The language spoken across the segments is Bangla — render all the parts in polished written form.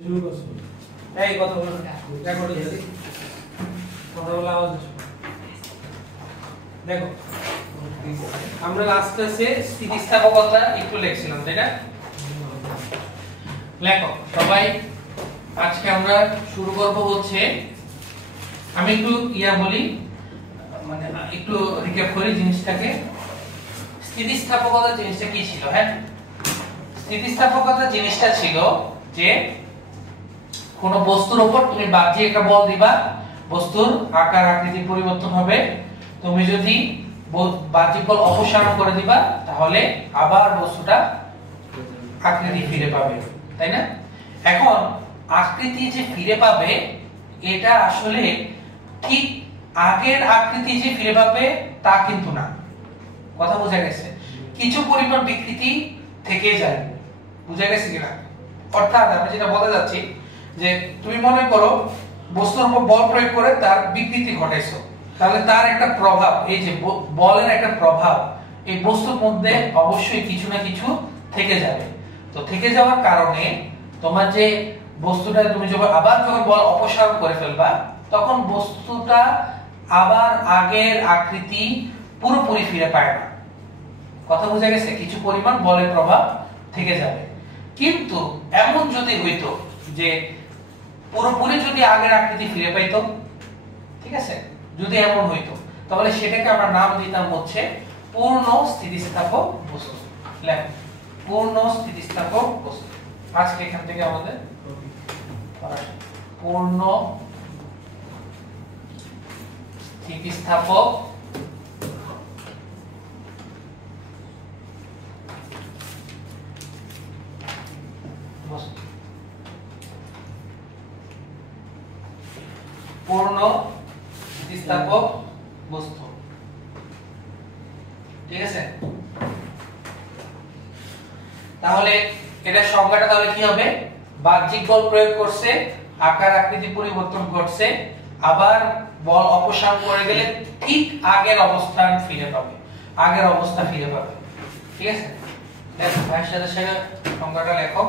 শুরু করছো এই কথা বলো রেকর্ড হচ্ছে কথা বলা আওয়াজ দেখো আমরা লাস্ট ক্লাসে স্থিতিস্থাপকতা একটু লিখছিলাম তাই না লেখো সবাই আজকে আমরা শুরু করব হচ্ছে আমি একটু বলি মানে একটু রিক্যাপ করি জিনিসটাকে স্থিতিস্থাপকতা জিনিসটা কি ছিল হ্যাঁ স্থিতিস্থাপকতা জিনিসটা ছিল যে কোন বস্তুর উপর তুমি বাহ্যিক একটা বল দিবা বস্তুর আকার আকৃতি পরিবর্তন হবে তুমি যদি বাহ্যিক বল অপসারণ করে দিবা তাহলে আবার বস্তুটা আকৃতি ফিরে পাবে তাই না এখন আকৃতি যে ফিরে পাবে এটা আসলে ঠিক আগের আকৃতি যে ফিরে পাবে তা কিন্তু না কথা বোঝা গেছে কিছু পরিমাণ বিকৃতি থেকে যায় বুঝা গেছে কিনা অর্থাৎ আমি যেটা বলতে যাচ্ছি যে তুমি মনে করো বস্তুর উপর বল প্রয়োগ করে তার বিকৃতি ঘটাইছো তাহলে তার একটা প্রভাব এই যে বলের একটা প্রভাব এই বস্তুর মধ্যে অবশ্যই কিছু না কিছু থেকে যাবে তো থেকে যাওয়ার কারণে তোমার যে বস্তুটা তুমি যখন বল অপসারণ করে ফেলবা তখন বস্তুটা আবার আগের আকৃতি পুরোপুরি ফিরে পায় না কথা বোঝা গেছে কিছু পরিমাণ বলের প্রভাব থেকে যাবে কিন্তু এমন যদি হইতো যে পুরোপুরি যদি আগের আকৃতি ফিরে পাইতো ঠিক আছে যদি এমন হইতো তাহলে সেটাকে আমরা নাম দিতাম হচ্ছে পূর্ণ স্থিতিস্থাপক বস্তু লেখো পূর্ণ স্থিতিস্থাপক বস্তু আজকে এখান থেকে আমাদের পূর্ণ স্থিতিস্থাপক বস্তু পূর্ণ স্থিতিস্থাপক বস্তু ঠিক আছে তাহলে এটা সংজ্ঞাটা তাহলে কি হবে বাহ্যিক বল প্রয়োগ করছে আকার আকৃতি পরিবর্তন ঘটছে আবার বল অপসারণ করে গেলে ঠিক আগের অবস্থান ফিরে পাবে আগের অবস্থা ফিরে পাবে ঠিক আছে দেখো ভাইয়ের সাথে সংজ্ঞাটা লেখো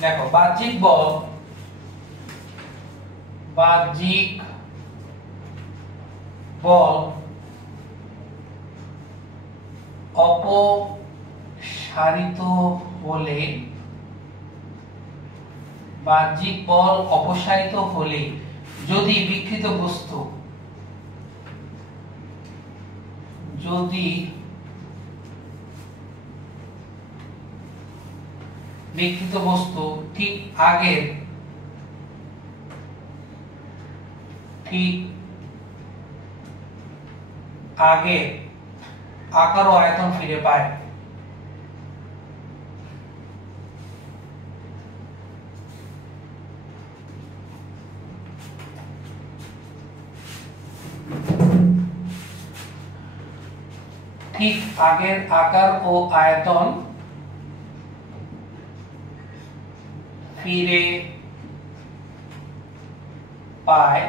দেখো বাহ্যিক বল অপসারিত হলে যদি বিকৃত বস্তু ঠিক আগে আকার ও আয়তন ফিরে পায় ঠিক আগের আকার ও আয়তন ফিরে পায়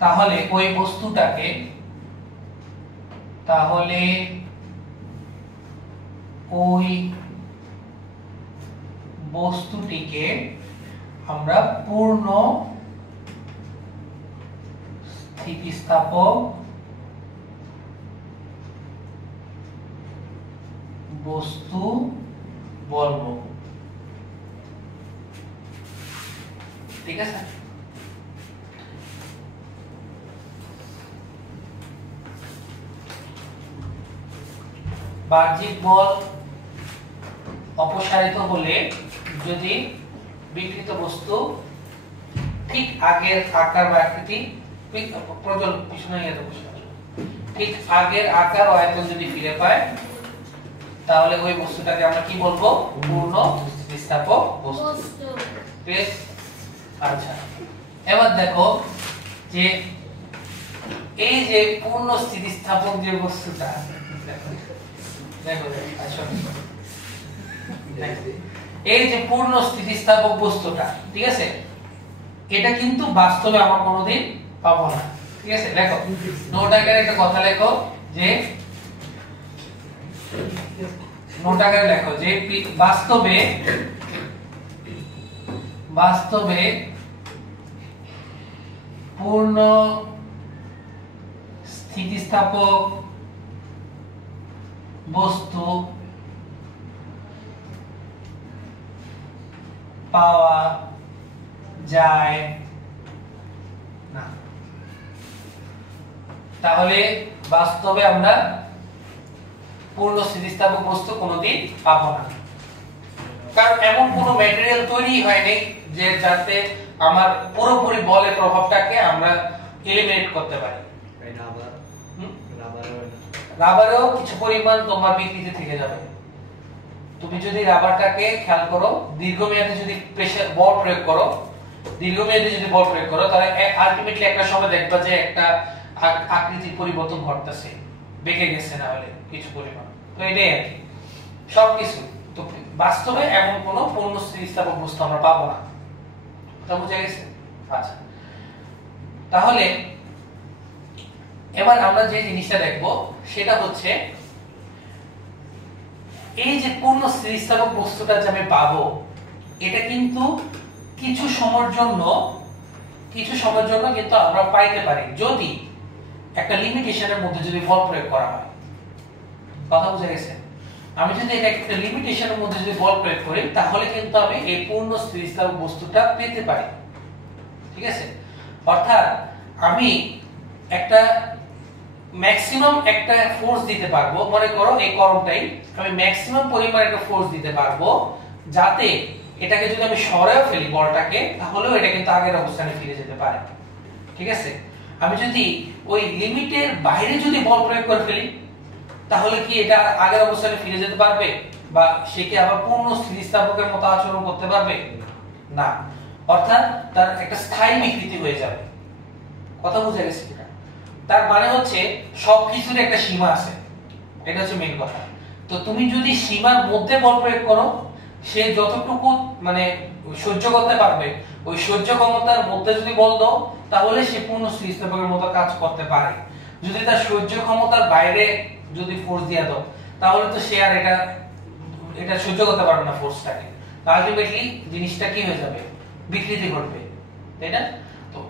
তাহলে ওই বস্তুটাকে বস্তুটিকে আমরা পূর্ণ স্থিতিস্থাপক বস্তু বলবো ঠিক আছে বাহ্যিক বল অপসারিত হলে যদি বিকৃত বস্তু ঠিক আগের আকার বা আকৃতি ঠিক আগের আকার ও আয়তন যদি ফিরে পায় তাহলে ওই বস্তুটাকে আমরা কি বলবো পূর্ণ স্থিতিস্থাপক বস্তু আচ্ছা এবার দেখো যে এই যে পূর্ণ স্থিতিস্থাপক যে বস্তুটা দেখো এই যে পূর্ণ স্থিতিস্থাপক বস্তুটা ঠিক আছে এটা কিন্তু বাস্তবে আমরা কোনোদিন পাবো না ঠিক আছে লেখো নোট আকারে একটা কথা লেখো যে নোট আকারে লেখো যে বাস্তবে পূর্ণ স্থিতিস্থাপক বস্তু পাওয়া যায় না। তাহলে বাস্তবে আমরা পূর্ণ স্থিতিস্থাপক বস্তু কোনোদিন পাবো না, কারণ এমন কোনো ম্যাটেরিয়াল তৈরি হয়নি যে যাতে আমার পুরোপুরি বলের প্রভাবটাকে আমরা এলিমিনেট করতে পারি। রাবারেও কিছু পরিমাণ তোমার বিকৃতি থেকে যাবে। তুমি যদি রাবারটাকে খেয়াল করো, দীর্ঘমেয়াদে যদি প্রেসার বল প্রয়োগ করো, তাহলে আলটিমেটলি একটা সময় দেখবা যে একটা আকৃতির পরিবর্তন ঘটতেছে, বেঁকে গেছে না হলে কিছু পরিমাণ। তো এটাই আর কি সবকিছু। তো বাস্তবে এমন কোনো পূর্ণ স্থিতিস্থাপক বস্তু আমরা পাবো না। তা বুঝে গেছে? আচ্ছা, তাহলে এবার আমরা যে জিনিসটা দেখবো সেটা হচ্ছে এই যে পূর্ণ স্থিতিস্থাপক বস্তুটা যে আমি পাবো, এটা কিন্তু কিছু সময়ের জন্য কিন্তু আমরা পাইতে পারি যদি একটা লিমিটেশনের মধ্যে যদি বল প্রয়োগ করা হয়। কথা বুঝে গেছে? আমি যদি এটা একটা লিমিটেশনের মধ্যে যদি বল প্রয়োগ করি তাহলে কিন্তু আমি এই পূর্ণ স্থিতিস্থাপক বস্তুটা পেতে পারি। ঠিক আছে? অর্থাৎ আমি একটা ম্যাক্সিমাম একটা ফোর্স দিতে পারবো, মনে করো এই কলমটাই আমি ম্যাক্সিমাম পরিমাণে একটা ফোর্স দিতে পারবো যাতে এটাকে যদি আমি সরায় ফেলি বলটাকে, তাহলেও এটা কিন্তু আগের অবস্থানে ফিরে যেতে পারে। ঠিক আছে? আমি যদি ওই লিমিটের বাইরে যদি বল প্রয়োগ করে ফেলি তাহলে কি এটা আগের অবস্থানে ফিরে যেতে পারবে, বা সে কি আবার পূর্ণ স্থিতিস্থাপকের মতো আচরণ করতে পারবে? না। অর্থাৎ তার একটা স্থায়ী বিকৃতি হয়ে যাবে। কথা বুঝে গেছে কিনা? তার মানে হচ্ছে সবকিছুর একটা সীমা আছে, এটা হচ্ছে মেইন কথা। তো তুমি যদি সীমার মধ্যে বল প্রয়োগ করো, সে যতটুকু মানে সহ্য করতে পারবে, ওই সহ্য ক্ষমতার মধ্যে যদি বল দাও তাহলে সে পূর্ণ স্থিতিস্থাপকের মতো কাজ করতে পারে। যদি তার সহ্য ক্ষমতার বাইরে যদি ফোর্স দিয়ে দাও তাহলে তো সে আর এটা সহ্য করতে পারবে না ফোর্সটাকে, আলটিমেটলি জিনিসটা কি হয়ে যাবে? বিকৃতি ঘটবে, তাই না? তো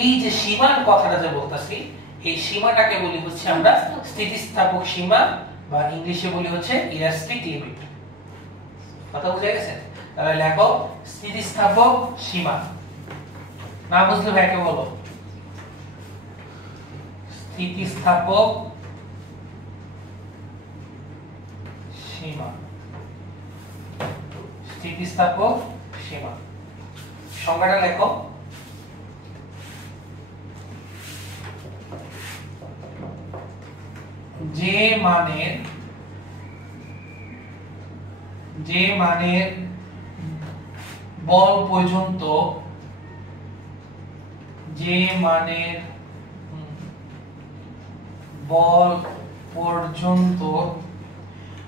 এই যে সীমার কথাটা যে বলতাছি, এই সীমাটাকে বলি হচ্ছে আমরা স্থিতিস্থাপক সীমা, বা ইংলিশে বলি হচ্ছে ইলাস্টিক লিমিট। কথা বুঝে গেছে? তাহলে লেখো স্থিতিস্থাপক সীমা। না বুঝলে ভাইকে বলো স্থিতিস্থাপক সীমা। স্থিতিস্থাপক সীমা সংজ্ঞাটা লেখো। যে মানের বল পর্যন্ত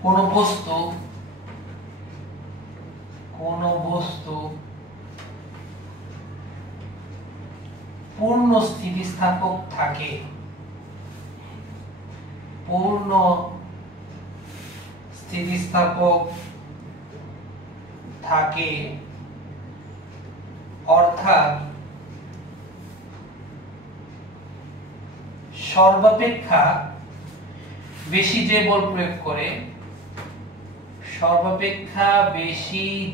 কোন বস্তু পূর্ণ স্থিতিস্থাপক থাকে, অর্থাৎ সর্বাপেক্ষা বেশি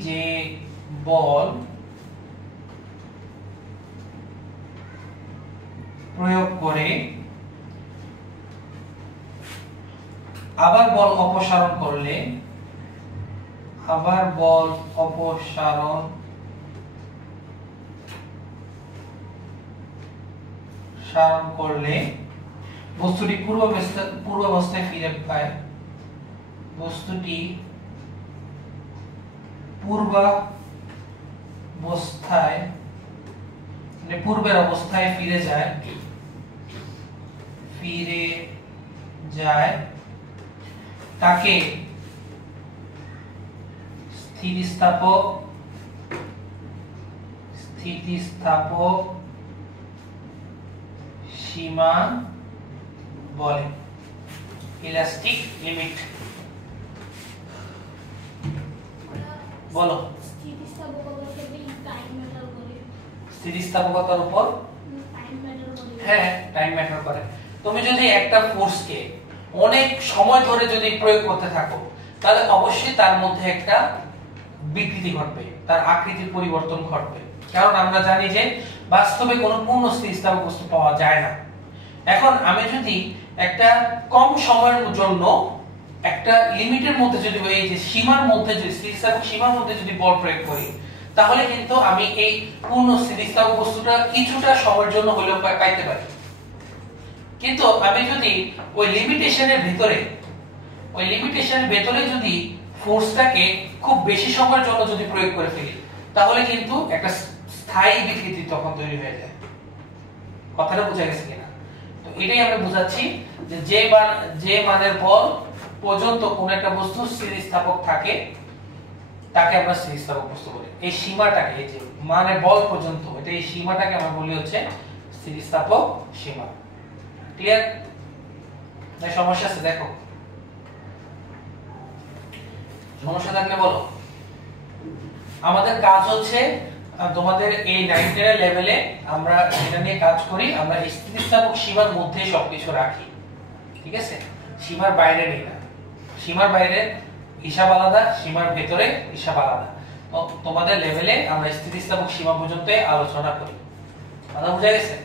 যে বল প্রয়োগ করে, আবার বল অপসারণ করলে বস্তুটি পূর্বাবস্থায় ফিরে পায়। বস্তুটি পূর্বের অবস্থায় ফিরে যায়, তাকে স্থিতিস্থাপক সীমা বলে, ইলাস্টিক লিমিট। বলো। স্থিতিস্থাপকতার উপর হ্যাঁ টাইম ম্যাটার করে। তুমি যদি একটা ফোর্সকে অনেক সময় ধরে যদি প্রয়োগ করতে থাকো তাহলে অবশ্যই তার মধ্যে একটা বিকৃতি ঘটবে, তার আকৃতির পরিবর্তন ঘটবে, কারণ আমরা জানি যে বাস্তবে কোনো পূর্ণ স্থিতিস্থাপক বস্তু পাওয়া যায় না। এখন আমি যদি একটা কম সময়ের জন্য একটা লিমিটের মধ্যে যদি এই যে সীমার মধ্যে যদি স্থিতিস্থাপক সীমার মধ্যে যদি বল প্রয়োগ করি তাহলে কিন্তু আমি এই পূর্ণ স্থিতিস্থাপক বস্তুটা কিছুটা সময়ের জন্য হলেও পাইতে পারি। কিন্তু আমি যদি ওই লিমিটেশনের ভিতরে যদি ফোর্সটাকে খুব বেশি সময়ের জন্য যদি প্রয়োগ করে ফেলি তাহলে কিন্তু একটা স্থায়ী বিকৃতি তখন তৈরি হয়ে যায়। কথাটা বোঝা গেছে কিনা? তো এটাই আমরা বুঝাচ্ছি যে মানের বল পর্যন্ত কোন একটা বস্তু স্থিতিস্থাপক থাকে তাকে আমরা স্থিতিস্থাপক বস্তু বলি। এই সীমাটাকে, এই যে মানে বল পর্যন্ত, এটা এই সীমাটাকে আমরা বলি হচ্ছে স্থিতিস্থাপক সীমা। ক্লিয়ার? না সমস্যা আছে? দেখো সমস্যা থাকলে বলো। আমাদের কাজ হচ্ছে তোমাদের এই 9 10 লেভেলে আমরা এটা নিয়ে কাজ করি, আমরা স্থিতিস্থাপক সীমার মধ্যে সবকিছু রাখি, ঠিক আছে? সীমার বাইরে নেই না। সীমার বাইরে হিসাব আলাদা, সীমার ভেতরে হিসাব আলাদা। তো তোমাদের লেভেলে আমরা স্থিতিস্থাপক সীমা পর্যন্ত আলোচনা করি। কথা বুঝা গেছে?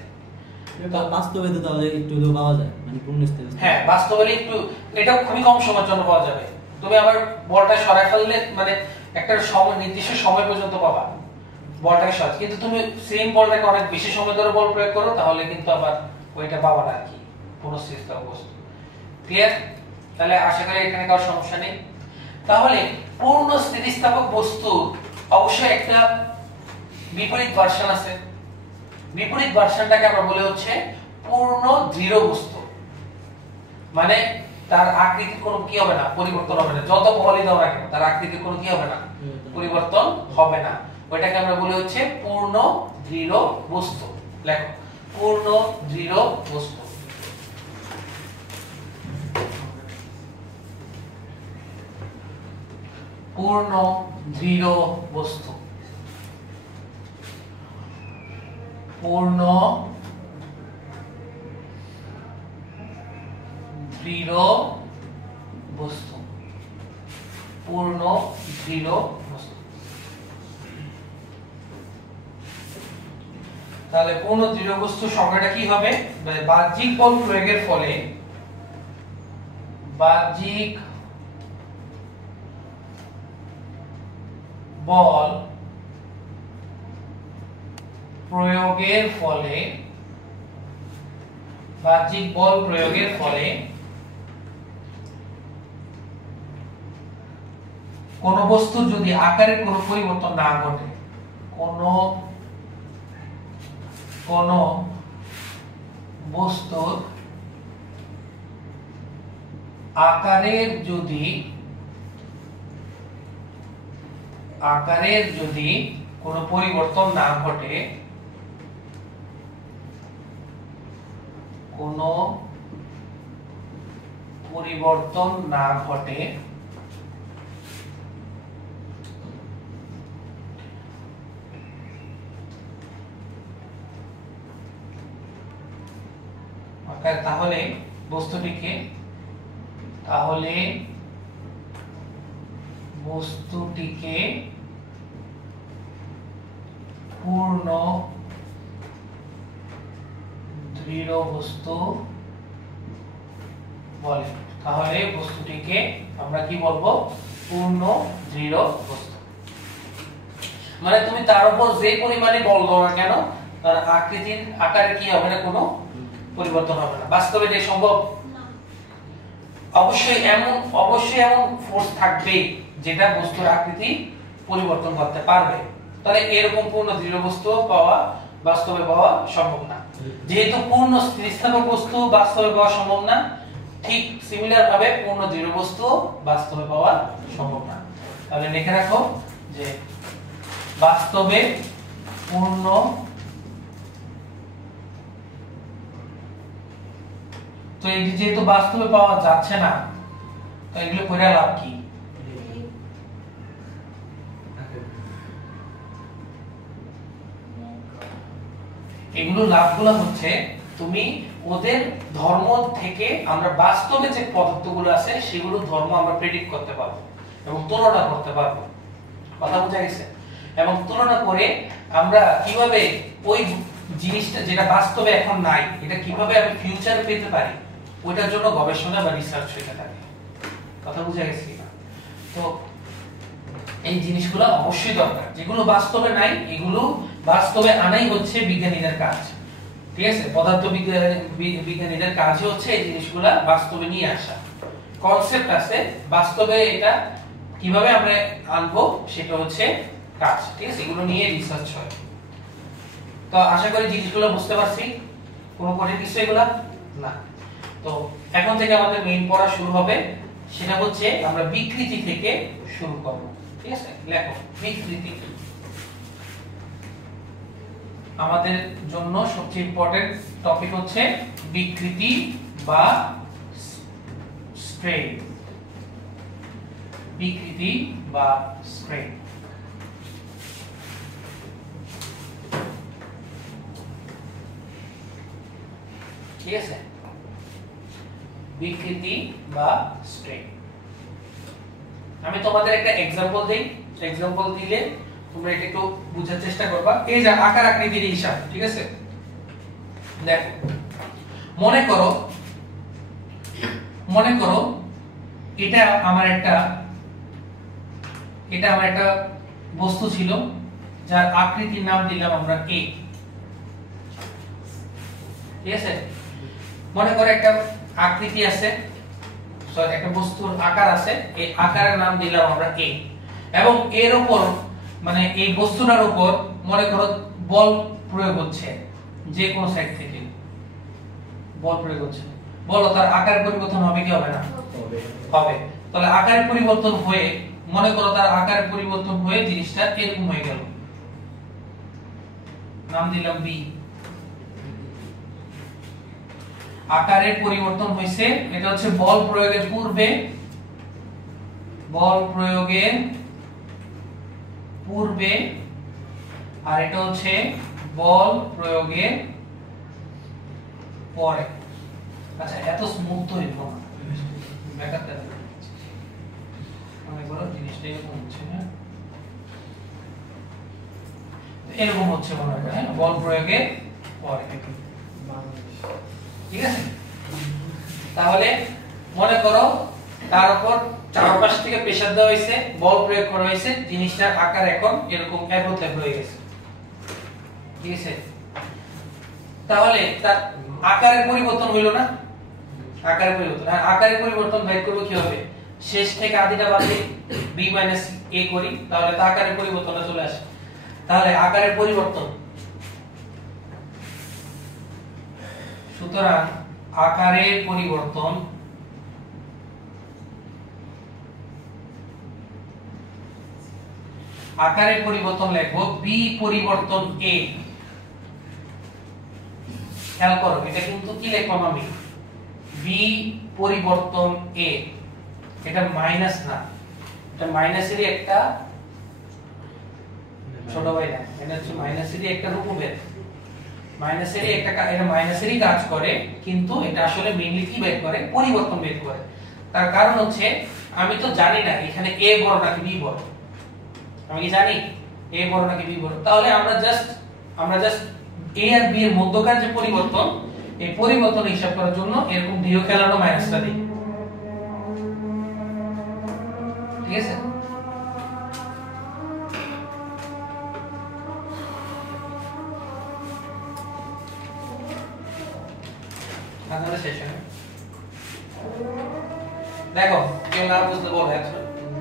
বাস্তবে তো তাহলে একটু পাওয়া যায়, মানে পূর্ণ স্থিতিস্থাপক। হ্যাঁ বাস্তবে একটু, এটা খুবই কম সময়ের জন্য পাওয়া যাবে। তুমি আবার বলটা সরাই ফেললে মানে একটা সময়, নির্দিষ্ট সময় পর্যন্ত পাবা বলটাকে সরাই, কিন্তু তুমি সেম বলটাকে অনেক বেশি সময় ধরে বল প্রয়োগ করো তাহলে কিন্তু আবার ওইটা পাবা না আর কি, পূর্ণ স্থিতিস্থাপক বস্তু। ক্লিয়ার? তাহলে আশা করি এখানে কারো সমস্যা নেই। তাহলে পূর্ণ স্থিতিস্থাপক বস্তু অবশ্যই একটা বিপরীত ভার্সন আছে। বিপরীত ভার্সনটাকে আমরা বলি হচ্ছে পূর্ণ দৃঢ় বস্তু। মানে তার আকৃতির কোনো কি হবে না, পরিবর্তন হবে না, যত বলই দাও না কেন তার আকৃতির কোনো কি হবে না, পরিবর্তন হবে না। ওইটাকে আমরা বলি হচ্ছে পূর্ণ দৃঢ় বস্তু। লেখো পূর্ণ দৃঢ় বস্তু। পূর্ণ দৃঢ় বস্তু, পূর্ণ দৃঢ় বস্তু, পূর্ণ দৃঢ় বস্তু। তাহলে পূর্ণ দৃঢ় বস্তু সংজ্ঞাটা কি হবে? বাহ্যিক বল প্রয়োগের ফলে, বাহ্যিক বল প্রয়োগের ফলে, বাহ্যিক বল প্রয়োগের ফলে কোন বস্তুর যদি আকারের কোনো পরিবর্তন না ঘটে, কোন বস্তুর আকারের যদি কোনো পরিবর্তন না ঘটে, কোনো পরিবর্তন না ঘটে তাহলে বস্তুটিকে পূর্ণ দৃঢ় বস্তু বলে। তাহলে বস্তুটিকে আমরা কি বলবো? পূর্ণ দৃঢ় বস্তু। মানে তুমি তার উপর যে পরিমাণে বল দাও না কেন তার আকৃতির আকারে কি হবে না, কোনো পরিবর্তন হবে না। বাস্তবে এটা সম্ভব? অবশ্যই এমন ফোর্স থাকবে যেটা বস্তুর আকৃতি পরিবর্তন করতে পারবে। তাহলে এরকম পূর্ণ দৃঢ় বস্তু বাস্তবে পাওয়া সম্ভব না। যেহেতু পূর্ণ স্থিতিস্থাপক বস্তু বাস্তবে পাওয়া সম্ভব না, ঠিক সিমিলার ভাবে পূর্ণ দৃঢ় বস্তু বাস্তবে পাওয়া সম্ভব না। তাহলে লিখে রাখো যে বাস্তবে পূর্ণ তো এই যেহেতু বাস্তবে পাওয়া যাচ্ছে না তো এগুলো করে লাভ কি? এগুলো লাভগুলো হচ্ছে তুমি ওদের ধর্ম থেকে আমরা বাস্তবে যে পদার্থগুলো আছে সেগুলো ধর্ম আমরা প্রেডিক্ট করতে পারবো এবং তুলনা করতে পারবো। কথা বোঝা গেছে? এবং তুলনা করে আমরা কিভাবে ওই জিনিসটা যেটা বাস্তবে এখন নাই এটা কিভাবে আমি ফিউচার পেতে পারি ওইটার জন্য গবেষণা বা রিসার্চ হতে থাকে। কথা বোঝা গেছে কিনা? তো এই জিনিসগুলো অবশ্যই দরকার, যেগুলো বাস্তবে নাই এগুলো বাস্তবে আনাই হচ্ছে বিজ্ঞানীদের কাজ। ঠিক আছে? পদার্থ বিজ্ঞানীদের কাজ হচ্ছে এই জিনিসগুলো বাস্তবে নিয়ে আসা। কনসেপ্ট আছে, বাস্তবে এটা কিভাবে আমরা আনবো সেটা হচ্ছে কাজ। ঠিক আছে? এগুলো নিয়ে রিসার্চ হয়। তো আশা করি জিনিসগুলো বুঝতে পারছি। কোনো কঠিন কিছু এগুলা না। তো এখন থেকে আমাদের মেইন পড়া শুরু হবে, সেটা হচ্ছে আমরা বিকৃতি থেকে শুরু করব। ঠিক আছে? লেখো বিকৃতি। আমাদের জন্য সবচেয়ে ইম্পর্টেন্ট টপিক হচ্ছে বিকৃতি বা স্ট্রেন। বিকৃতি বা স্ট্রেন। ঠিক আছে? বিকৃতি বা স্ট্রেন। আমি তোমাদের একটা एग्जांपल দেই, एग्जांपल দিলে তোমরা এটা একটু বোঝার চেষ্টা করবা। এই যে আকার আকৃতির হিসাব, ঠিক আছে? দেখো, মনে করো এটা আমার একটা বস্তু ছিল যার আকৃতির নাম দিলাম আমরা a। ঠিক আছে? মনে করো একটা আকৃতি আছে, সরি একটা বস্তুর আকার আছে, এই আকারের নাম দিলাম আমরা a এবং এর উপর মানে এই বস্তুটার উপর মনে করো বল প্রয়োগ হচ্ছে, যে কোনো সাইড থেকে বল প্রয়োগ হচ্ছে। বলো তার আকার পরিবর্তন হবে কি হবে না? হবে। তাহলে আকারের পরিবর্তন হয়ে মনে করো তার আকারের পরিবর্তন হয়ে জিনিসটা এরকম হয়ে গেল, নাম দিলাম b। আকারের পরিবর্তন হয়েছে, এটা হচ্ছে বল প্রয়োগের পূর্বে আর এটা হচ্ছে বল প্রয়োগের পরে। আচ্ছা, এত স্মুথ তো এরকম ব্যাপারটা মনে করো জিনিসটা এরকম হচ্ছে না, এরকম হচ্ছে মনে হয়, হ্যাঁ, বল প্রয়োগের পরে। ঠিক আছে? তাহলে মনে করো তার উপর চারপাশ থেকে প্রেসার দেওয়া হয়েছে, বল প্রয়োগ করা হয়েছে, জিনিসটার আকার এখন এরকম একত্রে হয়ে গেছে। ঠিক আছে? তাহলে তার আকারের পরিবর্তন হইল না? আকারের পরিবর্তন, আর আকারের পরিবর্তন বের করব কি হবে? শেষ থেকে আদিটা বাদ দিই, b - a করি, তাহলে তার আকারের পরিবর্তনটা চলে আসে। তাহলে আকারের পরিবর্তন, সুতরাং আকারের পরিবর্তন লিখব b পরিবর্তন a। খেয়াল করো এটা কিন্তু কি লিখলাম আমি, b পরিবর্তন a। এটা মাইনাস না, এটা মাইনাসেরই একটা ছোট ভাই না, এটা হচ্ছে মাইনাসেরই একটা রূপভেদ। মাইনাসেরই একটা, এটা মাইনাসেরই কাজ করে, কিন্তু এটা আসলে মেইনলি কি বের করে? পরিবর্তন বের করে। তার কারণ হচ্ছে আমি তো জানি না এখানে a বড় নাকি b বড়। আমি কি জানি a বড় নাকি b বড়? তাহলে আমরা জাস্ট a আর b এর মধ্যকার যে পরিবর্তন, এই পরিবর্তন হিসাব করার জন্য এরকম ঢেউ খেলানো মাইনাসটা দিই। ঠিক আছে? আজকে সেশনে দেখো কেউ না বুঝতে বলে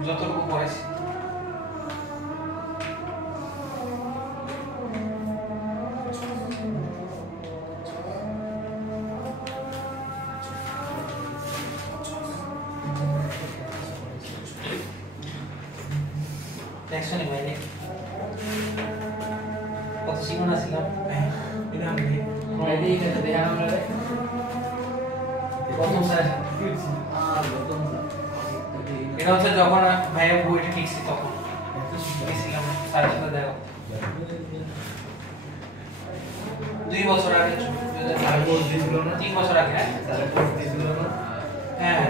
যতটুকু পড়েছি। দেখছনি ভাই কত সিগুণ আসলাম এটা আমি এই এটা দেখা আমরা প্রথম স্যার এটা হচ্ছে যখন ভাইয়া বইটা লিখছি তখন গেছিলাম স্যারের সাথে দেখা। 2 বছর আগে 3 বছর আগে হ্যাঁ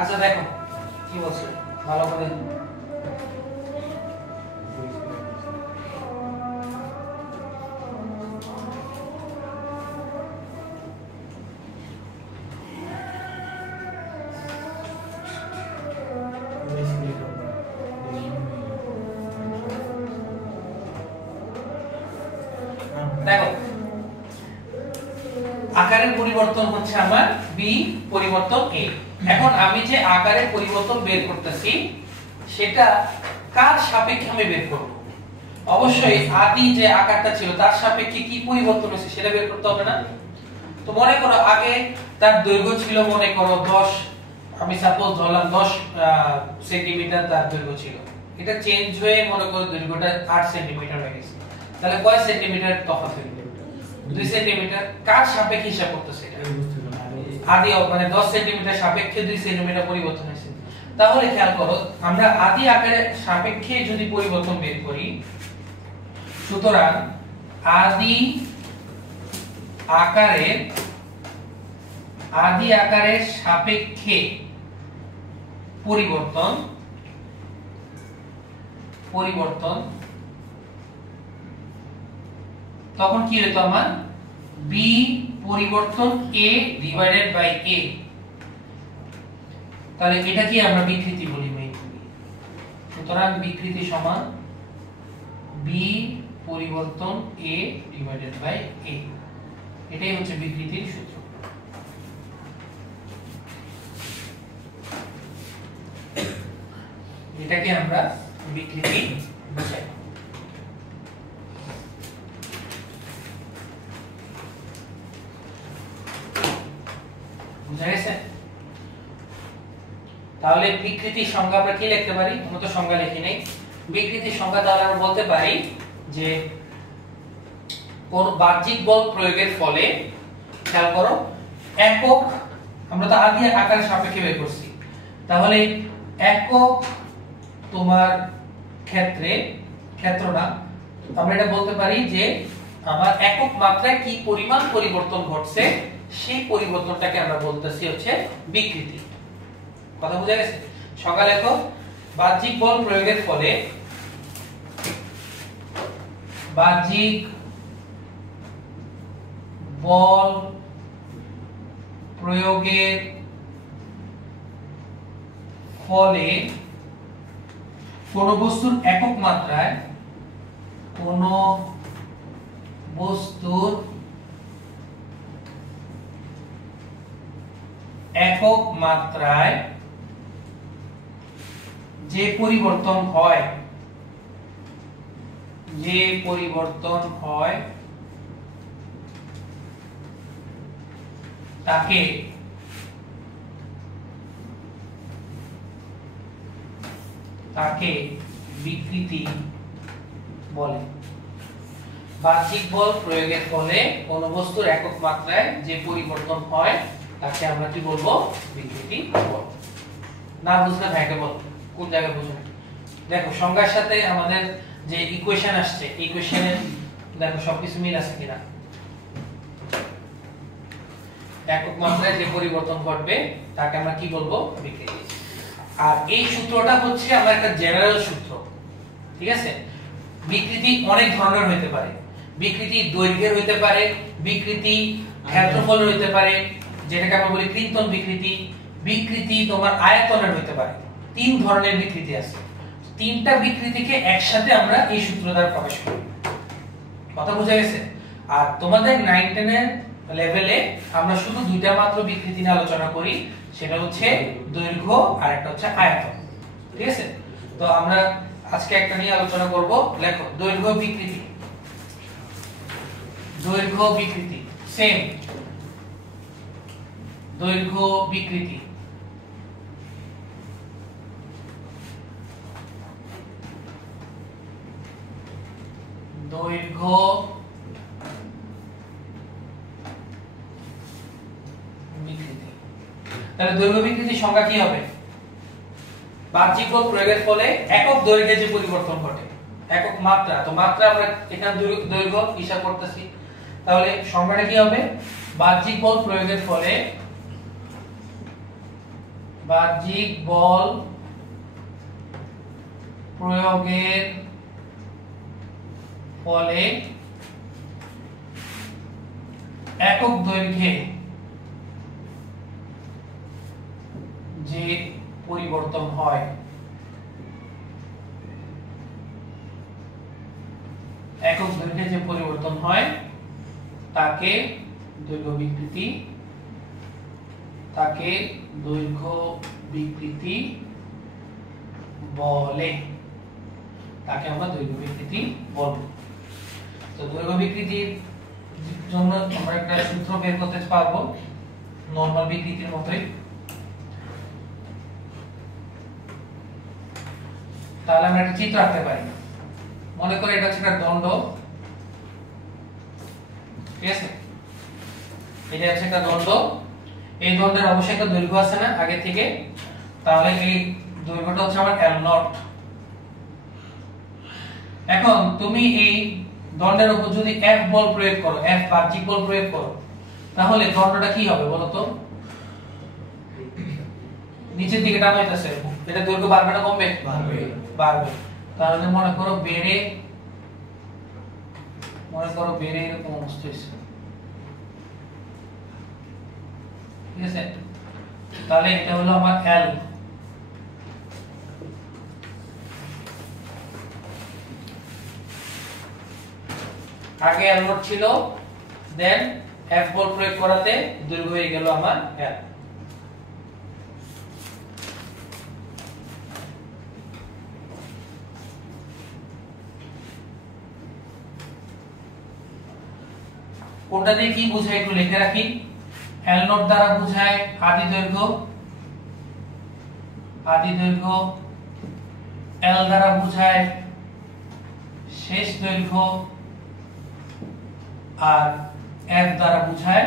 আচ্ছা দেখো কি বলছে ভালো করে দেখো আকারের পরিবর্তন হচ্ছে আমার বি পরিবর্তন এ। এখন আমি যে আকারের পরিবর্তন বের করতেছি সেটা কার সাপেক্ষে আমি বের করব? অবশ্যই আদি যে আকারটা ছিল তার সাপেক্ষে কি পরিবর্তন হয়েছে সেটা বের করতে হবে না? তো মনে করো আগে তার দৈর্ঘ্য ছিল মনে করো 10, আমি সাপোজ ধরলাম 10 সেন্টিমিটার তার দৈর্ঘ্য ছিল, এটা চেঞ্জ হয়ে মনে করো দৈর্ঘ্যটা 8 সেন্টিমিটার হয়ে গেছে, তাহলে কয় সেন্টিমিটার তফাৎ হয়ে গেল? 2 সেন্টিমিটার। কার সাপেক্ষে হিসাব করতেছে এটা? আদি মানে 10 সেন্টিমিটার সাপেক্ষে 2 সেন্টিমিটার পরিবর্তন হয়েছে। তাহলে খেয়াল করো আমরা আদি আকারের সাপেক্ষে যদি পরিবর্তন বের করি, সুতরাং আদি আকারের সাপেক্ষে পরিবর্তন তখন কি হতো আমার বি পরিবর্তন a ডিভাইডেড বাই a। তাহলে এটা কি আমরা বিকৃতি বলি মেইনলি। সুতরাং বিকৃতি সমান b পরিবর্তন a ডিভাইডেড বাই a, এটাই হচ্ছে বিকৃতির সূত্র। এটাকে আমরা বিকৃতি বোঝাই। বুঝা গেছে? তাহলে বিকৃতির সংজ্ঞা আমরা কি লিখতে পারি? আমরা তো সংজ্ঞা লিখি নাই। বিকৃতির সংজ্ঞা তাহলে আমরা বলতে পারি যে কোন বাহ্যিক বল প্রয়োগের ফলে, খেয়াল করো, একক, আমরা তো আদি আকারের সাপেক্ষে বের করছি, তাহলে একক তোমার ক্ষেত্র না, আমরা এটা বলতে পারি যে আমার একক মাত্রায় কি পরিমাণ পরিবর্তন ঘটছে সেই পরিবর্তনটাকে আমরা বলতেছি হচ্ছে বিকৃতি। কথা বুঝা গেছে? সংজ্ঞা লেখো, বাহ্যিক বল প্রয়োগের ফলে, বাহ্যিক বল প্রয়োগের ফলে কোন বস্তুর একক মাত্রায়, কোন বস্তুর একক মাত্রায় যে পরিবর্তন হয় তাকে বিকৃতি বলে। বাহ্যিক বল প্রয়োগের ফলে কোন বস্তুর একক মাত্রায় যে পরিবর্তন হয় তাকে আমরা কি বলবো? বিকৃতি বল। না বুঝলে ভাইকে বল কোন জায়গায় বুঝবেন। দেখো সংজ্ঞার সাথে আমাদের যে ইকুয়েশন আসছে, ইকুয়েশনে দেখো সবকিছু মিল আছে কিনা। একক মাত্রায় যে পরিবর্তন ঘটবে তাকে আমরা কি বলবো? বিকৃতি। আর এই সূত্রটা হচ্ছে আমার একটা জেনারেল সূত্র, ঠিক আছে? বিকৃতি অনেক ধরনের হতে পারে। বিকৃতি দৈর্ঘ্যের হতে পারে, বিকৃতি ক্ষেত্রফলের হতে পারে, যেটাকে আমরা বলি কৃন্তন বিকৃতি। বিকৃতি তোমার আয়তনের হতে পারে। তিন ধরনের বিকৃতি আছে। তিনটা বিকৃতিকে একসাথে আমরা এই সূত্র দ্বারা প্রকাশ করি। কথা বোঝা গেছে? আর তোমাদের 9 10 এর লেভেলে আমরা শুধু দুইটা মাত্র বিকৃতি নিয়ে আলোচনা করি, সেটা হচ্ছে দৈর্ঘ্য আর একটা হচ্ছে আয়তন, ঠিক আছে? তো আমরা আজকে একটা নিয়ে আলোচনা করব। লেখো দৈর্ঘ্য বিকৃতি। দৈর্ঘ্য বিকৃতি সেম, দৈর্ঘ্য বিকৃতি। দৈর্ঘ্য বিকৃতি। তাহলে দৈর্ঘ্য বিকৃতির সংজ্ঞা কি হবে? বাহ্যিক বল প্রয়োগের ফলে একক দৈর্ঘ্যে যে পরিবর্তন ঘটে, একক মাত্রা। তো মাত্রা আমরা এখানে দৈর্ঘ্য হিসাব করতেছি, তাহলে সংজ্ঞাটা কি হবে? বাহ্যিক বল প্রয়োগের ফলে, বাহ্যিক বল প্রয়োগের ফলে একক দৈর্ঘ্যে যে পরিবর্তন হয়, একক দৈর্ঘ্যে যে পরিবর্তন হয় তাকে দৈর্ঘ্য বিকৃতি, তাকে দৈর্ঘ্য বিকৃতি বলে। তাকে আমরা দৈর্ঘ্য বিকৃতি বলবো। তো দৈর্ঘ্য বিকৃতির জন্য আমরা একটা সূত্র বের করতে পারবো নরমাল বিকৃতির মতোই। তাহলে আমরা একটা চিত্র আঁকতে পারি। মনে করে এটা হচ্ছে একটা দণ্ড, ঠিক আছে? এটা হচ্ছে একটা দণ্ড। এই দণ্ডের অবশ্যই একটা দৈর্ঘ্য আছে না আগে থেকে? তাহলে এই দৈর্ঘ্যটা হচ্ছে আমার L0। এখন তুমি এই দণ্ডের উপর যদি F বল প্রয়োগ করো, F বাহ্যিক বল প্রয়োগ করো, তাহলে দণ্ডটা কি হবে বলো তো? নিচের দিকে টান হইতাছে। এটা দৈর্ঘ্য বাড়বে না কমবে? বাড়বে। তাহলে মনে করো বেড়ে এরকম অবস্থা হয়েছে, ঠিক আছে? তাহলে এটা হলো আমার L। আগে L0 ছিল, দেন F বল প্রয়োগ করাতে দৈর্ঘ্য হয়ে গেল আমার L। কোনটা দিয়ে কি বোঝায় একটু লিখে রাখি। L0 দ্বারা বোঝায় আদি দৈর্ঘ্য, L দ্বারা বোঝায় শেষ দৈর্ঘ্য, আর F দ্বারা বোঝায়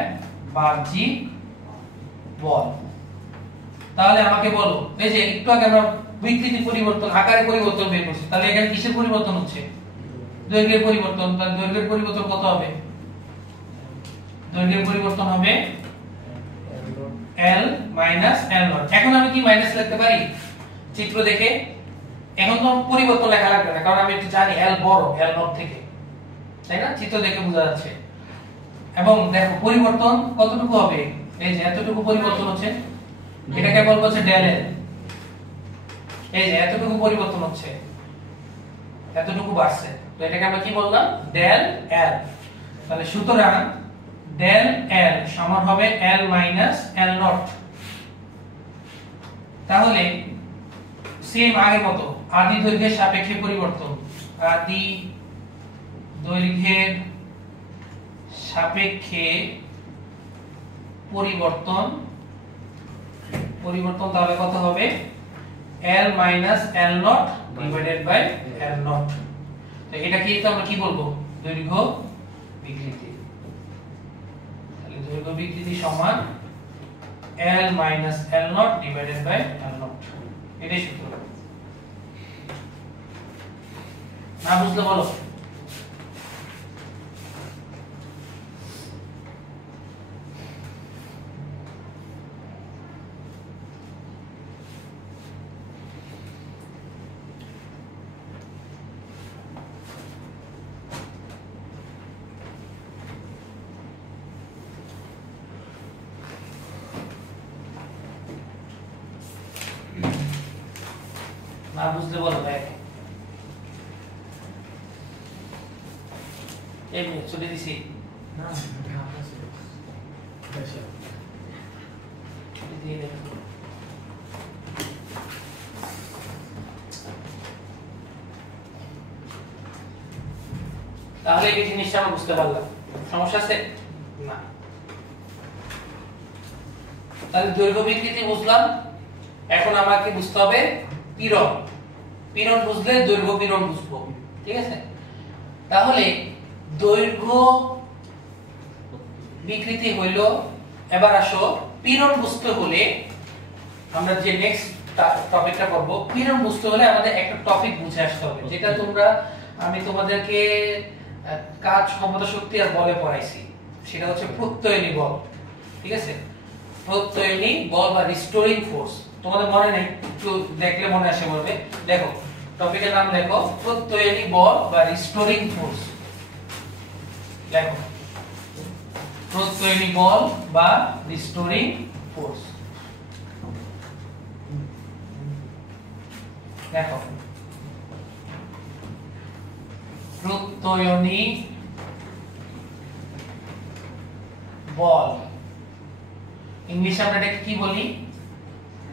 বাহ্যিক বল। তাহলে আমাকে বলো, এই যে একটু আগে আমরা বিকৃতি পরিবর্তন, আকারে পরিবর্তন বের করছি, তাহলে এখানে কিসের পরিবর্তন হচ্ছে? দৈর্ঘ্যের পরিবর্তন। তাহলে দৈর্ঘ্যের পরিবর্তন কত হবে? দৈর্ঘ্যের পরিবর্তন হবে L মাইনাস L0। এখন আমি কি মাইনাস লিখতে পারি চিত্র দেখে? এখন তো পরিবর্তন লেখা লাগবে না, কারণ আমি একটু জানি L বড় L0 থেকে, তাই না? চিত্র দেখে বোঝা যাচ্ছে। এবং দেখো পরিবর্তন কতটুকু হবে? এই যে এতটুকু পরিবর্তন হচ্ছে, এটাকে বলবো হচ্ছে ডেল L। এই যে এতটুকু পরিবর্তন হচ্ছে, এতটুকু বাড়ছে, তো এটাকে আমরা কি বললাম? Del L। তাহলে সুতরাং ডেল L সমান হবে L মাইনাস L0। তাহলে সেম আগের মতো আদি দৈর্ঘ্যের সাপেক্ষে পরিবর্তন, আদি দৈর্ঘ্যের সাপেক্ষে পরিবর্তন তাহলে কত হবে L minus L naught divided by L naught. তো এটা কি তো আমরা কি বলবো দৈর্ঘ্য বিকৃতি। তাহলে দৈর্ঘ্য বিকৃতি সমান L minus L naught divided by L naught, এটাই সূত্র। না বুঝলে বলো। না বুঝলে বলো ভাই। এই মিনিট চলে দিছি না দিয়ে দেব। তাহলে এই জিনিসটা আমরা বুঝতে পারলাম, সমস্যা আছে না। তাহলে দৈর্ঘ্য বিকৃতি বুঝলাম, এখন আমাকে বুঝতে হবে পীড়ন। পীড়ন বুঝলে দৈর্ঘ্য পীড়ন বুঝবো, ঠিক আছে। তাহলে দৈর্ঘ্য বিকৃতি হইল, এবার আসো পীড়ন বুঝতে হলে আমরা যে নেক্সট টপিকটা করব, পীড়ন বুঝতে হলে আমাদের একটা টপিক বুঝে আসতে হবে, যেটা আমি তোমাদেরকে কাজ, ক্ষমতা, শক্তি আর বলে পড়াইছি, সেটা হচ্ছে প্রত্যয়নী বল, ঠিক আছে। প্রত্যয়নী বল বা রিস্টোরিং ফোর্স, তোমাদের মনে নেই, একটু দেখলে মনে আসে বলবে। দেখো টপিকের নাম দেখো, প্রত্যয়নী বল বা রিস্টোরিং ফোর্স। দেখো প্রত্যয়নী বল বা রিস্টোরিং ফোর্স। দেখো প্রত্যয়নী বল, ইংলিশে আমরা এটাকে কি বলি,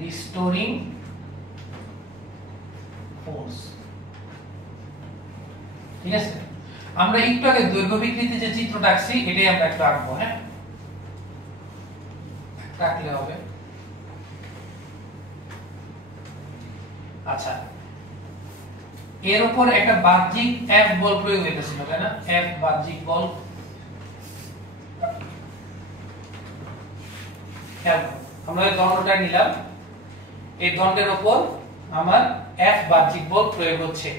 রিস্টোরিং ফোর্স, ঠিক আছে। আমরা একটু আগে দৈর্ঘ্য বিকৃতি যে চিত্রটা আঁকছি, এটাই আমরা একটু আঁকবো, হ্যাঁ আঁকলে হবে। আচ্ছা, এর উপর একটা বাহ্যিক F বল প্রয়োগ হইতেছিল, তাই না, F বাহ্যিক বল। আমরা এই দণ্ডটা নিলাম, এই দণ্ডের উপর আমার F বাহ্যিক বল প্রয়োগ হচ্ছে।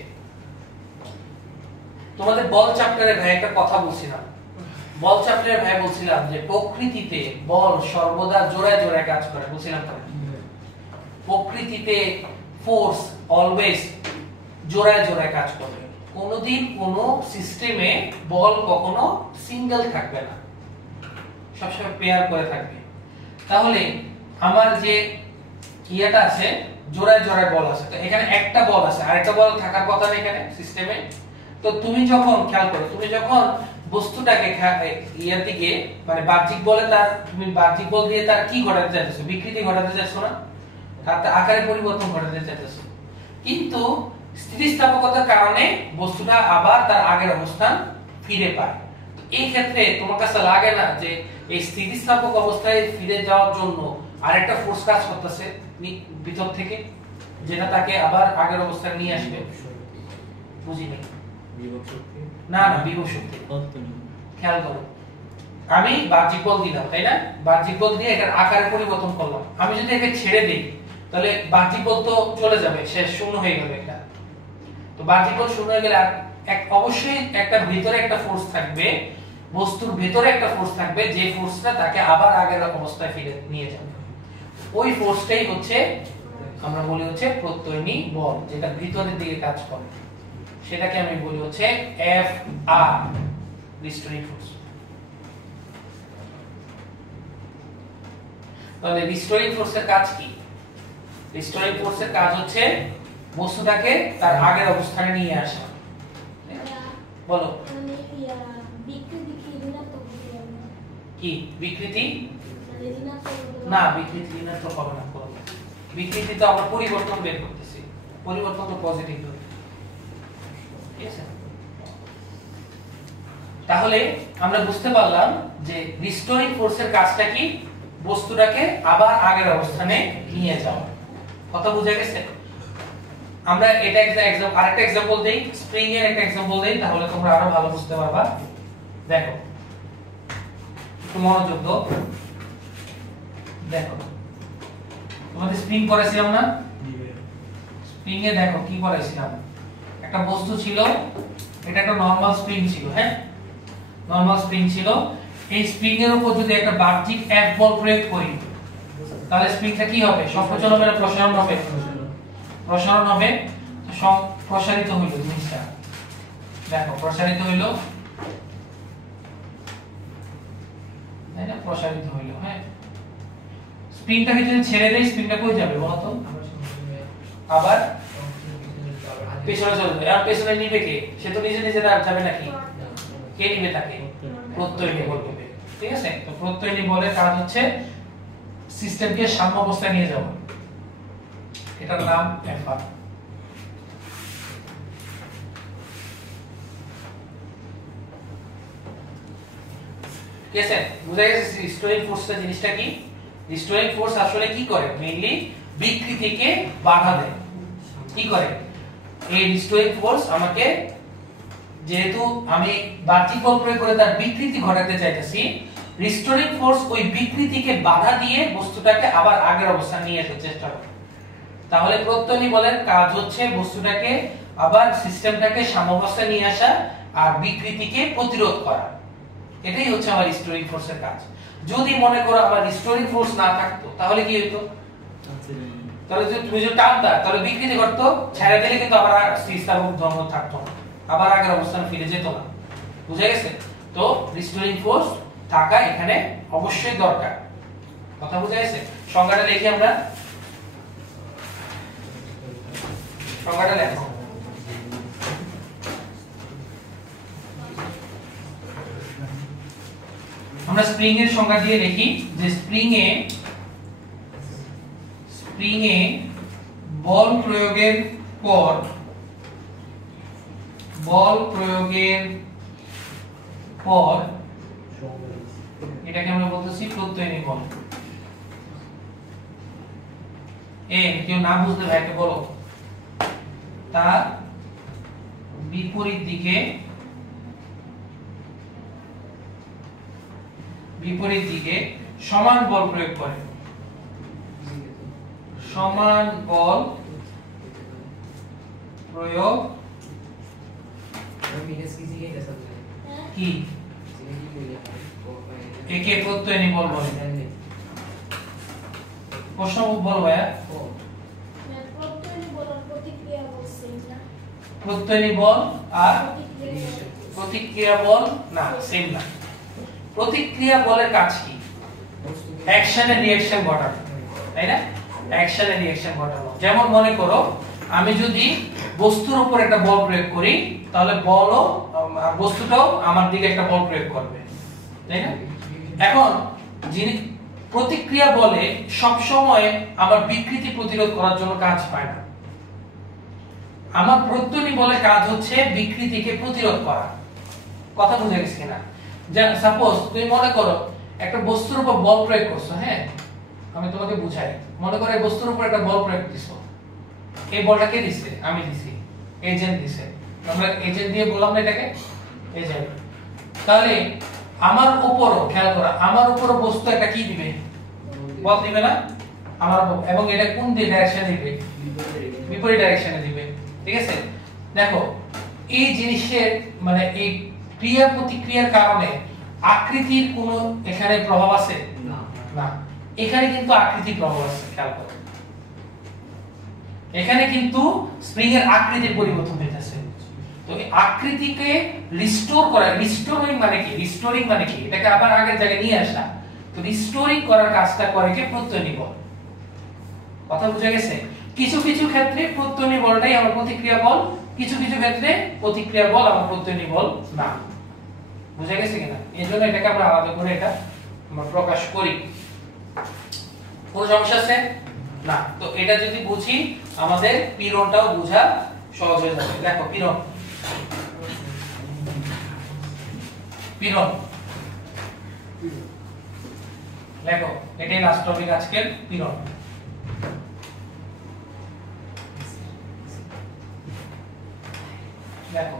তোমাদের বল চ্যাপ্টারে ভাই একটা কথা বলছিলাম, বল চ্যাপ্টারে ভাই বলছিলাম যে প্রকৃতিতে বল সর্বদা জোড়ায় জোড়ায় কাজ করে, বলছিলাম তো। প্রকৃতিতে ফোর্স অলওয়েজ জোড়ায় জোড়ায় কাজ করবে, কোনোদিন কোনো সিস্টেমে বল কখনো সিঙ্গেল থাকবে না, সবসময় পেয়ার করে থাকবে। তাহলে আমার যে ইয়েটা আছে, জোড়ায় জোড়ায় বল আছে, তো এখানে একটা বল আছে, আরেকটা বল থাকার কথা না এখানে সিস্টেমে। তো তুমি যখন খেয়াল করো, তুমি যখন বস্তুটাকে ইয়ার দিকে মানে বাহ্যিক বলে তুমি বাহ্যিক বল দিয়ে তার কি ঘটাতে চাইতেছো, বিকৃতি ঘটাতে চাইছো না, তার আকারে পরিবর্তন ঘটাতে চাইতেছো, কিন্তু স্থিতিস্থাপকতার কারণে বস্তুটা আবার তার আগের অবস্থান ফিরে পায়। এই ক্ষেত্রে তোমার কাছে লাগে না যে এই স্থিতিস্থাপক অবস্থায় ফিরে যাওয়ার জন্য আরেকটা ফোর্স কাজ করতেছে ভিতর থেকে, যেটা তাকে আবার আগের অবস্থায় নিয়ে আসবে? বুঝিনি। বিভব শক্তি না না, বিভব শক্তি। খেয়াল করো, আমি বাহ্যিক বল দিলাম, তাই না, বাহ্যিক বল দিয়ে এটার আকারে পরিবর্তন করলাম। আমি যদি একে ছেড়ে দিই তাহলে বাহ্যিক বল তো চলে যাবে, শেষ, শূন্য হয়ে যাবে এটা। তো বাহ্যিক বল শূন্য হয়ে গেলে অবশ্যই একটা ভিতরে একটা ফোর্স থাকবে, বস্তুর ভিতরে একটা ফোর্স থাকবে, যে ফোর্সটা তাকে আবার আগের অবস্থায় ফিরে নিয়ে যাবে। ওই ফোর্সটাই হচ্ছে আমরা বলি হচ্ছে প্রত্যয়নী বল, যেটা ভিতরের দিকে কাজ করে, সেটাকে আমি বলি হচ্ছে এফ আর, রিস্টোরিং ফোর্স। তাহলে রিস্টোরিং ফোর্সের কাজ কি? রিস্টোরিং ফোর্সের কাজ হচ্ছে বস্তুটাকে তার আগের অবস্থানে নিয়ে আসা। বলো কি বিকৃতি? না, বিকৃতি ঋণাত্মক হবে না। বিকৃতি তো আমরা পরিবর্তন বের করতেছি, পরিবর্তন তো পজিটিভ হবে, ঠিক আছে? তাহলে আমরা বুঝতে পারলাম যে রিস্টোরিং ফোর্সের কাজটা কি, বস্তুটাকে আবার আগের অবস্থানে নিয়ে যাওয়া। কথা বুঝা গেছে? আমরা এটা এক্সাম্পল, আরেকটা এক্সাম্পল দেই, স্প্রিং এর একটা এক্সাম্পল দেই, তাহলে তোমরা আরো ভালো বুঝতে পারবা। দেখো, একটু মনোযোগ দাও। দেখো, তোমাদের স্প্রিং করেছিলাম না? স্প্রিং এ দেখো কি করেছিলাম, একটা বস্তু ছিল, এটা একটা নরমাল স্প্রিং ছিল, হ্যাঁ, নরমাল স্প্রিং ছিল। এই স্প্রিং এর উপর যদি একটা বাহ্যিক F বল প্রয়োগ করি, তাহলে স্প্রিংটা কি হবে? সংকোচন হবে না প্রসারণ হবে? প্রসারণ হবে। প্রসারিত হইল জিনিসটা, দেখো প্রসারিত হইল, তাই না? প্রসারিত হইল, হ্যাঁ। স্প্রিংটাকে যদি ছেড়ে দেই, স্প্রিংটা কই যাবে বলো তো? আবার পেছনে চলে যাবে। আর পেছনে নিবে কে? সে তো নিজে নিজে যাবে নাকি? কে নিবে তাকে? প্রত্যয়ী বল নেবে, ঠিক আছে? তো প্রত্যয়ী বলের কাজ হচ্ছে সিস্টেমকে সাম্য অবস্থায় নিয়ে যাওয়া, এটার নাম এফআর। ঠিক আছে? বুঝা গেছে রিস্টোরিং ফোর্সটা জিনিসটা কি? রিস্টোরিং ফোর্স আসলে কি করে? মেইনলি বিকৃতিকে বাধা দেয়। কি করে? এই রিস্টোরিং ফোর্স আমাকে, যেহেতু আমি বাহ্যিক বল প্রয়োগ করে তার বিকৃতি ঘটাতে চাইতেছি, রিস্টোরিং ফোর্স ওই বিকৃতিকে বাধা দিয়ে বস্তুটাকে আবার আগের অবস্থানে নিয়ে আসার চেষ্টা করে। তাহলে প্রত্যয়ী বলের কাজ হচ্ছে বস্তুটাকে আবার সিস্টেমটাকে সাম্যাবস্থায় নিয়ে আসা আর বিকৃতিকে প্রতিরোধ করা। এটাই হচ্ছে আমার রিস্টোরিং ফোর্সের কাজ। যদি মনে করো আমার রিস্টোরিং ফোর্স না থাকতো, তাহলে কি হতো? তাহলে তুমি যদি টানতা, তাহলে বিকৃতি ঘটতো, ছেড়ে দিলে কিন্তু আবার স্থিতিস্থাপক ধর্ম থাকতো না, আবার আগের অবস্থানে ফিরে যেত না। বুঝা গেছে? তো রিস্টোরিং ফোর্স থাকা এখানে অবশ্যই দরকার। কথা বুঝা গেছে? সংজ্ঞাটা লিখি আমরা, সংজ্ঞাটা লেখো। আমরা স্প্রিং এর সংজ্ঞা দিয়ে লিখি যে স্প্রিং এ বল প্রয়োগের পর এটাকে আমরা বলতেছি প্রত্যয়ী বল। কেউ না বুঝলে ভাইকে বলো। তার বিপরীত দিকে সমান বল প্রয়োগ করে। সমান বল প্রয়োগ কি? একে প্রত্যয়ী বল বলে। প্রশ্ন বল ভাইয়া। প্রত্যয়ী বল আর প্রতিক্রিয়া বল না, সেম না। প্রতিক্রিয়া বলের কাজ কি? অ্যাকশন এর রিঅ্যাকশন ঘটানো, তাই না? অ্যাকশন এর রিঅ্যাকশন ঘটানো। যেমন মনে করো আমি যদি বস্তুর উপর একটা বল প্রয়োগ করি, তাহলে বলও বস্তুটাও আমার দিকে একটা বল প্রয়োগ করবে, তাই না? এখন যিনি প্রতিক্রিয়া বলে সব সময় আমার বিকৃতি প্রতিরোধ করার জন্য কাজ পায় না। আমার প্রত্যয়ী বলের কাজ হচ্ছে বিকৃতিকে প্রতিরোধ করা। কথা বুঝে গেছে কিনা? সাপোজ তুমি মনে করো একটা বস্তুর উপর বল প্রয়োগ করছো, হ্যাঁ, আমি তোমাকে বুঝাই। মনে করো এই বস্তুর উপর একটা বল প্রয়োগ দিছো, এই বলটা কে দিছে? আমি দিছি, এজেন্ট দিছে। আমরা এজেন্ট দিয়ে বললাম না এটাকে এজেন্ট। তাহলে আমার উপরও খেয়াল করা, আমার উপরও বস্তু একটা কি দিবে? বল দিবে না? আমার উপর, এবং এটা কোন ডাইরেকশনে দিবে? বিপরীত ডাইরেকশনে দিবে, ঠিক আছে? দেখো এই জিনিসের মানে এই ক্রিয়া প্রতিক্রিয়ার কারণে আকৃতির কোনো এখানে প্রভাব আছে না। এখানে কিন্তু আকৃতির প্রভাব আছে, খেয়াল করো। এখানে কিন্তু স্প্রিং এর আকৃতির পরিবর্তন হইতেছে। তো এই আকৃতিকে রিস্টোর করা, রিস্টোরিং মানে কি? রিস্টোরিং মানে কি? এটাকে আবার আগের জায়গায় নিয়ে আসা। তো রিস্টোরিং করার কাজটা করে কে? প্রত্যয়ী বল। কথা বুঝা গেছে? কিছু কিছু ক্ষেত্রে প্রত্যয়ী বলটাই আমার প্রতিক্রিয়া বল, কিছু কিছু ক্ষেত্রে প্রতিক্রিয়া বল আমার প্রত্যয়ী বল না। বুঝা গেছে কিনা? এজন্য এটাকে আমরা আলাদা করে এটা আমরা প্রকাশ করি। কোন সমস্যা আছে? না। তো এটা যদি বুঝি আমাদের পীড়নটাও বোঝা সহজ হয়ে যাবে। দেখো পীড়ন, পীড়ন দেখো এটাই লাস্ট টপিক আজকের, পীড়ন। দেখো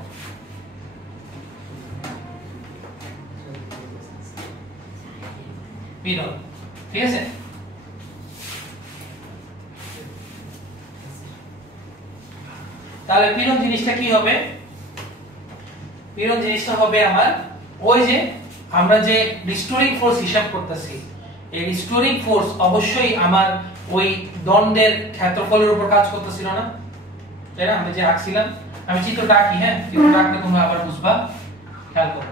পীড়ন, ঠিক আছে। তাহলে পীড়ন জিনিসটা কি হবে? পীড়ন জিনিসটা হবে আমার ওই যে আমরা যে রিস্টোরিং ফোর্স হিসাব করতেছি, এই রিস্টোরিং ফোর্স অবশ্যই আমার ওই দণ্ডের ক্ষেত্রফলের উপর কাজ করতেছিল না, তাই না? আমি যে আঁকছিলাম, আমি চিত্রটা আঁকি, হ্যাঁ চিত্রটা আঁকলে তোমরা আবার বুঝবা, খেয়াল করো।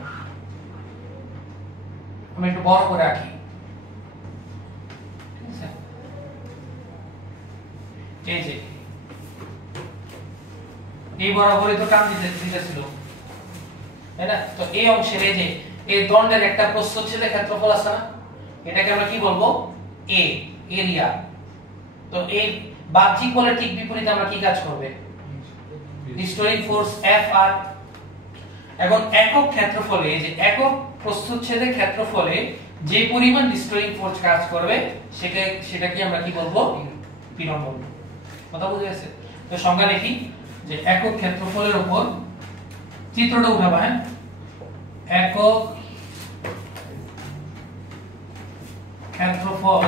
আমি একটু বড় করে আঁকি, ঠিক আছে? এই যে এই বরাবরই তো টান দিতেছিল, তাই না? তো এই অংশের এই যে এই দণ্ডের একটা প্রস্থচ্ছেদের ক্ষেত্রফল আছে না, এটাকে আমরা কি বলবো? এ, এরিয়া। তো এই বাহ্যিক বলের ঠিক বিপরীতে আমরা কি কাজ করবে? Restoring force F R. এখন একক ক্ষেত্রফলে, এই যে একক প্রস্থচ্ছেদের ক্ষেত্রফলে যে পরিমাণ রিস্টোরিং ফোর্স কাজ করবে সেটাকে আমরা কি বলবো? পীড়ন বলবো। কথা বুঝে গেছে? তো সংজ্ঞা দেখি যে একক ক্ষেত্রফলের উপর, চিত্রটা উঠাবা, হ্যাঁ একক ক্ষেত্রফল,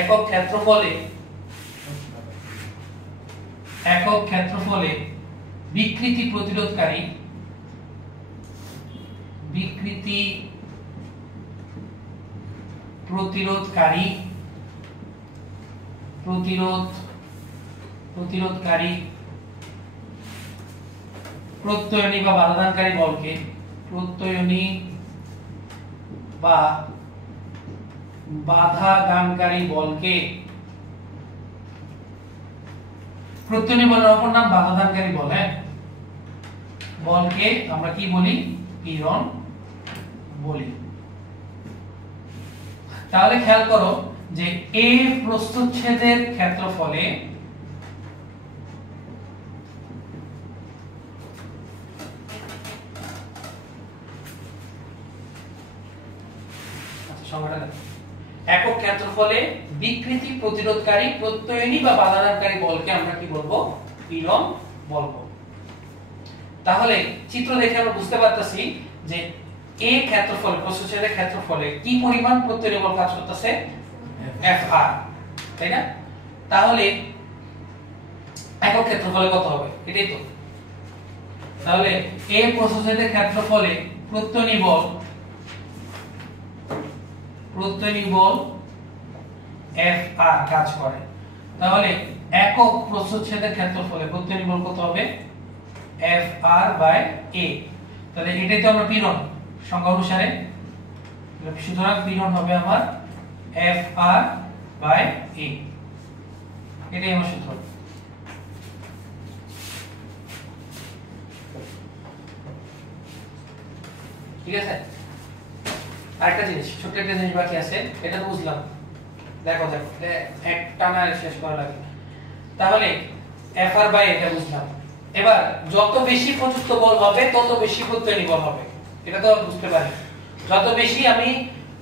একক ক্ষেত্রফলে, একক ক্ষেত্রফলে বিকৃতি প্রতিরোধকারী, বিকৃতি প্রতিরোধকারী, প্রতিরোধকারী প্রত্যয়নী বা বাধাদানকারী বলকে, প্রত্যয়নী বা বাধাদানকারী বলকে, প্রত্যয়নী বলের অপর নাম বাধাদানকারী বল, হ্যাঁ বলকে আমরা কি বলি? পীড়ন বলি। তাহলে খেয়াল করো যে এ প্রস্থচ্ছেদের ক্ষেত্রফলে একক ক্ষেত্রফলে বিকৃতি প্রতিরোধকারী প্রত্যয়নী বা বাধাদানকারী বলকে আমরা কি বলবো? পীড়ন বলবো। তাহলে চিত্র দেখে আমরা বুঝতে পারতেছি যে এ ক্ষেত্রফল, প্রস্থচ্ছেদের ক্ষেত্রফলে কি পরিমাণ প্রত্যয়নী বল কাজ করতেছে? এফ আর, তাই না? তাহলে একক ক্ষেত্রফলে কত হবে? এটাই তো। তাহলে এ প্রস্থচ্ছেদের ক্ষেত্রফলে প্রত্যয়নী বল এফ আর কাজ করে। তাহলে একক প্রস্থচ্ছেদের ক্ষেত্রফলে প্রত্যয়নী বল কত হবে? এফ আর বাই এ। তাহলে এটাই তো আমরা পীড়ন সংজ্ঞা অনুসারে, সুতরাং পীড়ন হবে আমার এফ আর বাই এ, এটাই আমার সূত্র। ঠিক আছে? আরেকটা জিনিস, ছোট্ট একটা জিনিস বাকি আছে, এটা তো বুঝলাম। দেখো দেখো এক টানা শেষ করা লাগে। তাহলে এফ আর বাই এটা বুঝলাম। এবার যত বেশি প্রযুক্ত বল হবে তত বেশি প্রত্যয়নী বল হবে, এটা তো বুঝতে পারি। যত বেশি আমি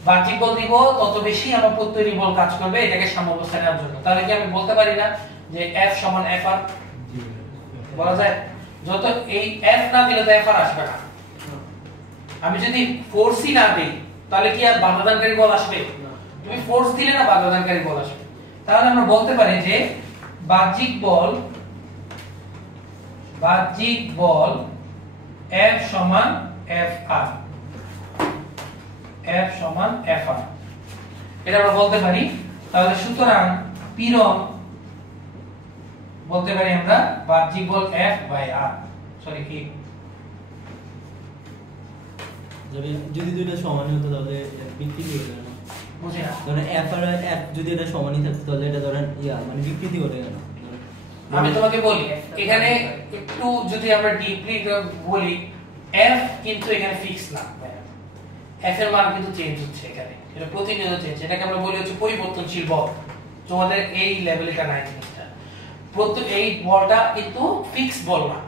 বাহ্যিক বল দিব তত বেশি আমার প্রত্যয়নী বল কাজ করবে এটাকে সাম্যাবস্থায় নেওয়ার জন্য। তাহলে কি আমি বলতে পারি না যে এফ সমান এফ আর? বলা যায়। যত এই এফ না দিলে তো এফ আর আসবে না। আমি যদি ফোর্সই না দেই তাহলে কি আর বাধাদানকারী বল আসবে? তুমি ফোর্স দিলে না বাধাদানকারী বল আসবে। তাহলে আমরা বলতে পারি যে বাহ্যিক বল F সমান FR, F সমান FR, এটা আমরা বলতে পারি। তাহলে সুতরাং পীড়ন বলতে পারি আমরা বাহ্যিক বল F বাই R, সরি কি যদি দুইটা সমানই হতো তাহলে বিকৃতি হতো না, বুঝি না। ধরেন F আর F যদি এটা সমানই থাকতো তাহলে এটা ধরেন মানে বিকৃতি হতো না। আমি তোমাকে বলি এখানে একটু যদি আমরা ডিপলি বলি, F কিন্তু এখানে ফিক্স না, F এর মান কিন্তু চেঞ্জ হচ্ছে এখানে, এটা প্রতিনিয়ত চেঞ্জ, এটাকে আমরা বলি হচ্ছে পরিবর্তনশীল বল। তোমাদের এই লেভেলটা নাই জিনিসটা। প্রত্যেক এই বলটা কিন্তু ফিক্স বল না,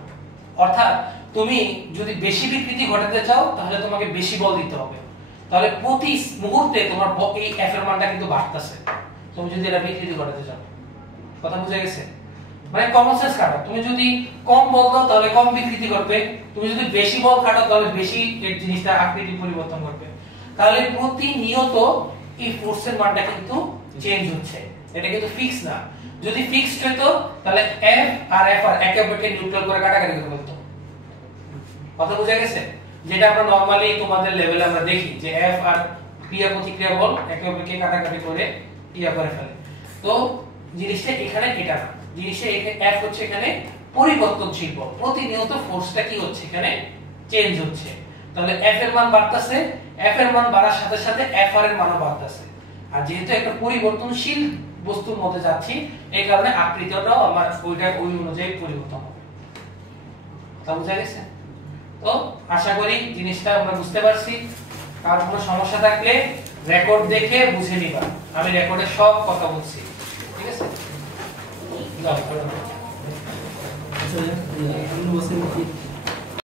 অর্থাৎ তুমি যদি বেশি বিকৃতি ঘটাতে চাও তাহলে তোমাকে বেশি বল দিতে হবে, তাহলে প্রতি মুহূর্তে তোমার এই এফ এর মানটা কিন্তু বাড়তেছে তুমি যদি এটা বিকৃতি ঘটাতে চাও। কথা বুঝা গেছে? মানে কমন সেন্স খাটাও, তুমি যদি কম বল দাও তাহলে কম বিকৃতি করবে, তুমি যদি বেশি বল খাটাও তাহলে বেশি এর জিনিসটা আকৃতি পরিবর্তন করবে। তাহলে প্রতিনিয়ত এই ফোর্সের মানটা কিন্তু চেঞ্জ হচ্ছে, এটা কিন্তু ফিক্স না। যদি ফিক্সড হতো তাহলে এফ আর এফ আর একে অপরকে নিউট্রাল করে কাটাকাটি করে ফেলতো। কথা বুঝা গেছে? যেটা আমরা নরমালি তোমাদের লেভেলে আমরা দেখি যে এফ আর ক্রিয়া প্রতিক্রিয়া বল একে অপরকে কাটাকাটি করে ইয়া করে ফেলে। তো জিনিসটা এখানে এটা না, জিনিসটা এফ হচ্ছে এখানে পরিবর্তনশীল বল, প্রতিনিয়ত ফোর্সটা কি হচ্ছে এখানে চেঞ্জ হচ্ছে। তাহলে এফ এর মান বাড়তাছে, এফ এর মান বাড়ার সাথে সাথে এফ আর এর মানও বাড়তাছে। আর যেহেতু একটা পরিবর্তনশীল বস্তুর মধ্যে যাচ্ছি এই কারণে আকৃতিটাও আমার ওইটা ওই অনুযায়ী পরিবর্তন হবে। তা বুঝা গেছে? তো আশা করি জিনিসটা আমরা বুঝতে পারছি। আর কোনো সমস্যা থাকলে রেকর্ড দেখে বুঝে নিবা, আমি রেকর্ডে সব কথা বলছি, ঠিক আছে? আসলে আমি বলছিলাম কি